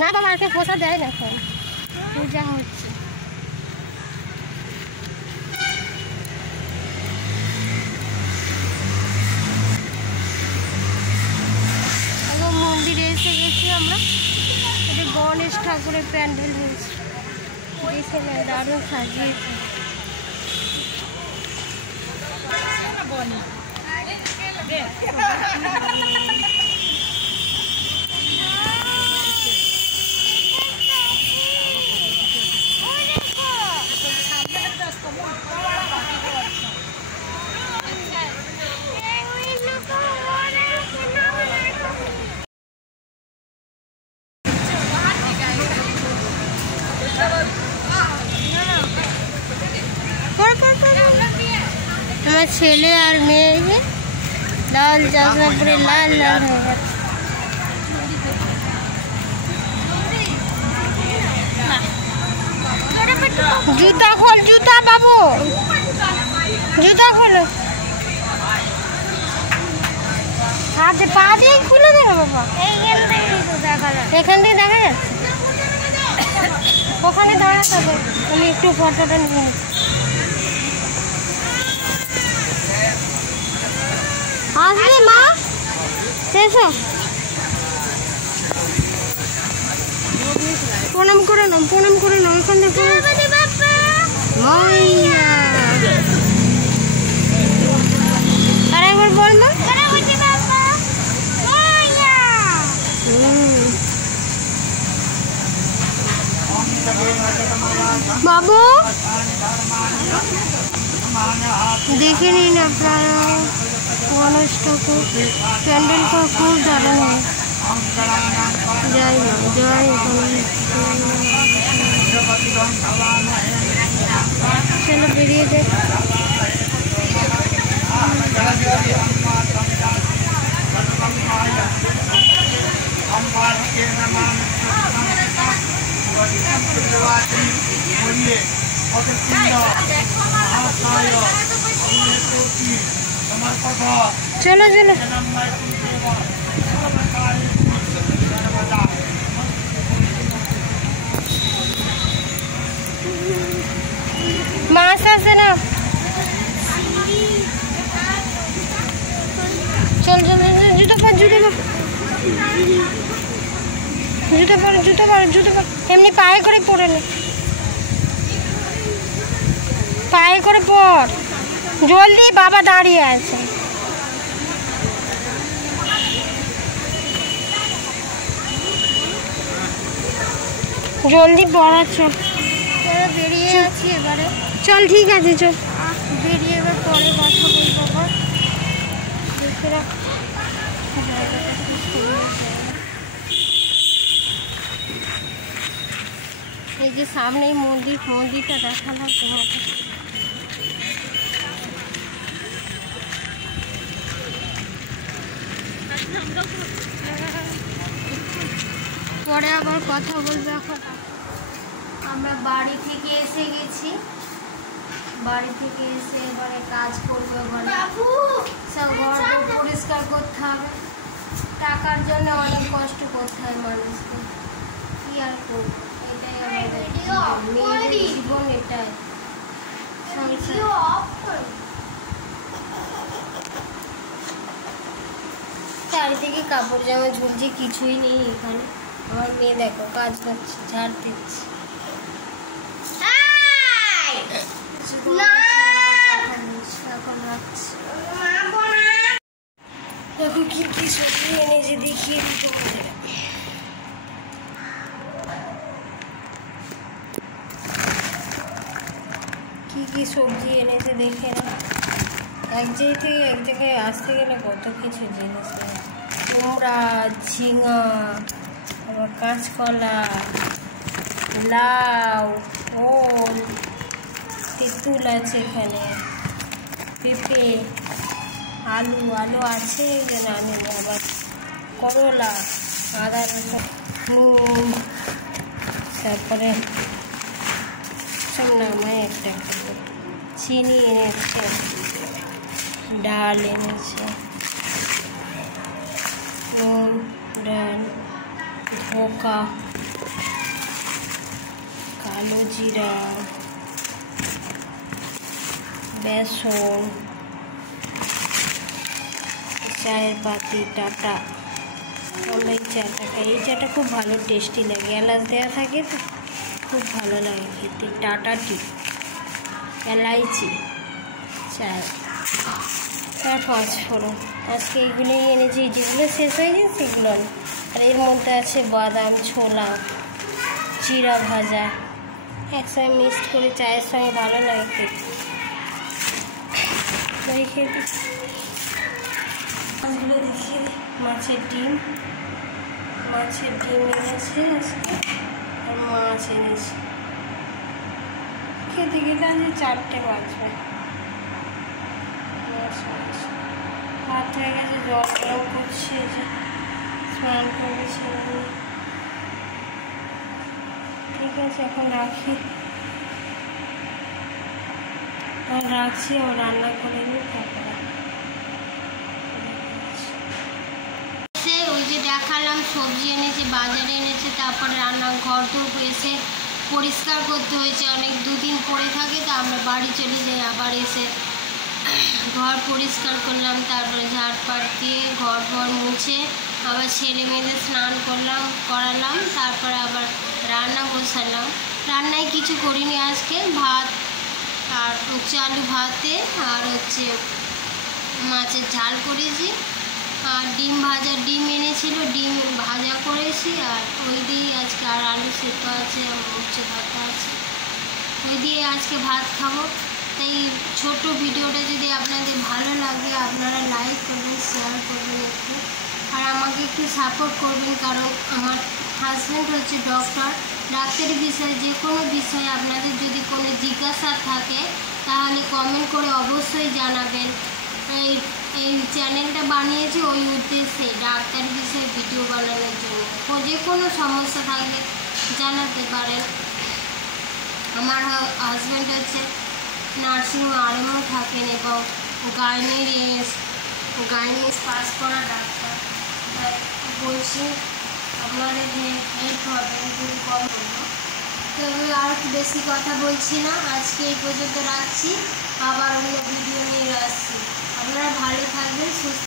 না বাবা আজকে পোষা দেয় না, এখন পূজা হচ্ছে। মন্দিরে এসে গেছি আমরা, এটা গণেশ ঠাকুরের প্যান্ডেল হয়েছে, দেখে না দারুণ সাজিয়েছে। আমার ছেলে আর মেয়ে লাল জামা পরে লাল লাল হয়ে গেছে। জুতা খোল, জুতা বাবু, জুতা খোলো। হাতে পা দিয়ে খুলে দেবে বাবা, এখান থেকে দেখা যাচ্ছে। ওখানে দাঁড়াতে হবে, আমি একটু ফটোটা নিয়ে আসবে মা। এসো, প্রণাম করে নাও, প্রণাম করে নাও। এখান থেকে আর একবার বল মা। বাবু দেখে নিন আপনারা, গণেশ ঠাকুর প্যান্ডেলটা খুব দারুণ হয়। জয় মা, জয় চলো বেরিয়ে যাই। চলো চলো, মাছ আছে না? চল চল, জুতো পর, জুতো পর, জুতো পর, জুতো পর, জুতো পর। এমনি পায়ে করে পরে নে, পায়ে করে পর জলদি, বাবা দাঁড়িয়ে আছে। জলদি পড়াচ্ছ, বেরিয়ে আছি এবারে। চল ঠিক আছে, চল বেরিয়ে এবার পরে কথা বলবো। এই যে সামনেই মন্দির, মন্দিরটা দেখালাম তোমাকে। পরে আবার কথা বলবো। এখন আমরা বাড়ি থেকে এসে গেছি, বাড়ি থেকে এসে এবারে কাজ করবো। এবারে সব ঘর পরিষ্কার করতে হবে, টাকার জন্য অনেক কষ্ট করতে হয় মানুষকে, কি আর করবো, এটাই আমাদের। মেয়েদের জীবন এটাই। চারিদিকে কাপড় জামা ঝুলছে, কিছুই নেই এখানে। আমার মেয়ে দেখো কাজ করছে, ঝাড় দিচ্ছে। দেখো কি কি সবজি এনেছে, দেখিয়ে দিই তোমাদের। কি কি সবজি এনেছে দেখে না, এক জায়গা থেকে এক জায়গায় আসতে গেলে কত কিছু জিনিস। কুমড়া, ঝিঙা, আবার কাঁচকলা, লাউ, ওল, তেঁতুল আছে এখানে, পেঁপে, আলু আছে এই জন্য আমি, আবার করলা, আদা রসুন, নুন, তারপরে সব নামায় একটা একটা করে চিনি এনেছে, ডাল এনেছে, নুন, ডাল, ধোকা, কালো জিরা, বেসন, চায়ের পাতি, টাটা। আমরা এই চাটা খাই, এই চাটা খুব ভালো টেস্টি লাগে, এলাচ দেওয়া থাকে তো খুব ভালো লাগে খেতে। টাটা টি, এলাইচি চায়, তার 5 ফোড়ন। আজকে এইগুলোই এনেছি, যেগুলো শেষ হয়ে গেছে সেগুলো। আর এর মধ্যে আছে বাদাম, ছোলা, জিরা ভাজা, একসঙ্গে মিক্সড করে চায়ের সঙ্গে ভালো লাগে খেতে। খেতে মাছগুলো দেখিয়ে দিই। মাছের ডিম এনেছে আজকে, আর মাছ এনেছে। খেতে গেলে আজ 4টে বাজবে। ভাত হয়ে গেছে, জল গরম করছি, স্নান করে ছেড়ে। ঠিক আছে, এখন রাখছি, রান্না করে নিই। তারপরে ওই যে দেখালাম সবজি এনেছে, বাজারে এনেছে, তারপরে রান্নাঘর তো এসে পরিষ্কার করতে হয়েছে। অনেক 2 দিন পরে থাকে, তো আমরা বাড়ি চলে যাই, আবার এসে ঘর পরিষ্কার করলাম, তারপরে ঝাড়পাট দিয়ে ঘর মুছে আবার ছেলে মেয়েদের স্নান করালাম, তারপরে আবার রান্না বসালাম। রান্নায় কিছু করিনি আজকে, ভাত আর আলু ভাতে, আর মাছের ঝাল করেছি, আর ডিম এনেছিল, ডিম ভাজা করেছি, আর ওই দিয়ে আজকে, আর আলু সেদ্ধ আছে, উচ্ছে ভাতা আছে, ওই দিয়ে আজকে ভাত খাবো। তাই ছোট ভিডিওটা যদি আপনাদের ভালো লাগে, আপনারা লাইক করবেন, শেয়ার করবেন একটু, আর আমাকে একটু সাপোর্ট করবেন। কারণ আমার হাজব্যান্ড হচ্ছে ডক্টর, ডাক্তারি বিষয়ে যে কোনো বিষয়ে আপনাদের যদি কোনো জিজ্ঞাসা থাকে তাহলে কমেন্ট করে অবশ্যই জানাবেন। এই চ্যানেলটা বানিয়েছি ওই উদ্দেশ্যে, ডাক্তারি বিষয়ে ভিডিও বানানোর জন্য। যে কোনো সমস্যা থাকলে জানাতে পারেন। আমার হাজব্যান্ড হচ্ছে নার্সিংহোম আরএমও থাকেন, এবং গাইনিস পাস করা ডাক্তার। বলছি আপনাদের হেল্প হবে যদি কম হলো। তবে আর বেশি কথা বলছি না, আজকে এই পর্যন্ত রাখছি, আবার অন্য ভিডিও নিয়ে আসছি। আপনারা ভালো থাকবেন, সুস্থ।